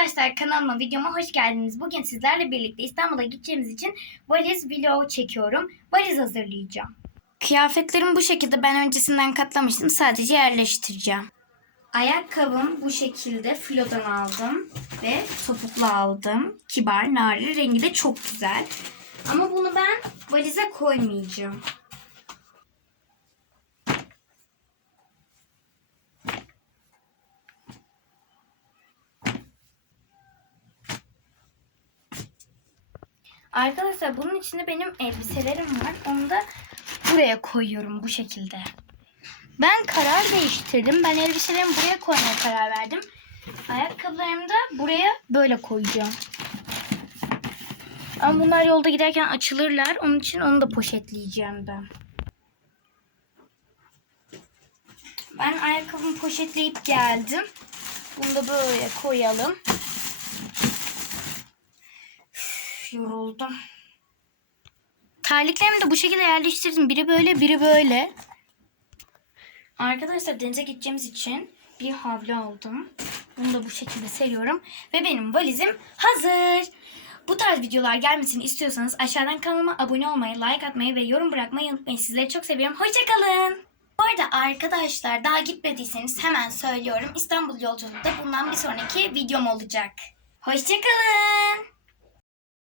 Arkadaşlar kanalıma videoma hoş geldiniz. Bugün sizlerle birlikte İstanbul'a gideceğimiz için valiz vlog çekiyorum. Valiz hazırlayacağım. Kıyafetlerimi bu şekilde ben öncesinden katlamıştım. Sadece yerleştireceğim. Ayakkabım bu şekilde filodan aldım ve topuklu aldım. Kibar, narin, rengi de çok güzel. Ama bunu ben valize koymayacağım. Arkadaşlar bunun içinde benim elbiselerim var. Onu da buraya koyuyorum bu şekilde. Ben karar değiştirdim. Ben elbiselerimi buraya koymaya karar verdim. Ayakkabılarımı da buraya böyle koyacağım. Ama bunlar yolda giderken açılırlar. Onun için onu da poşetleyeceğim ben. Ben ayakkabımı poşetleyip geldim. Bunu da böyle koyalım. Yoruldum. Terliklerimi de bu şekilde yerleştirdim. Biri böyle, biri böyle. Arkadaşlar denize gideceğimiz için bir havlu aldım. Bunu da bu şekilde seriyorum. Ve benim valizim hazır. Bu tarz videolar gelmesini istiyorsanız aşağıdan kanalıma abone olmayı, like atmayı ve yorum bırakmayı unutmayın. Sizleri çok seviyorum. Hoşçakalın. Bu arada arkadaşlar daha gitmediyseniz hemen söylüyorum. İstanbul yolculuğunda bundan bir sonraki videom olacak. Hoşçakalın.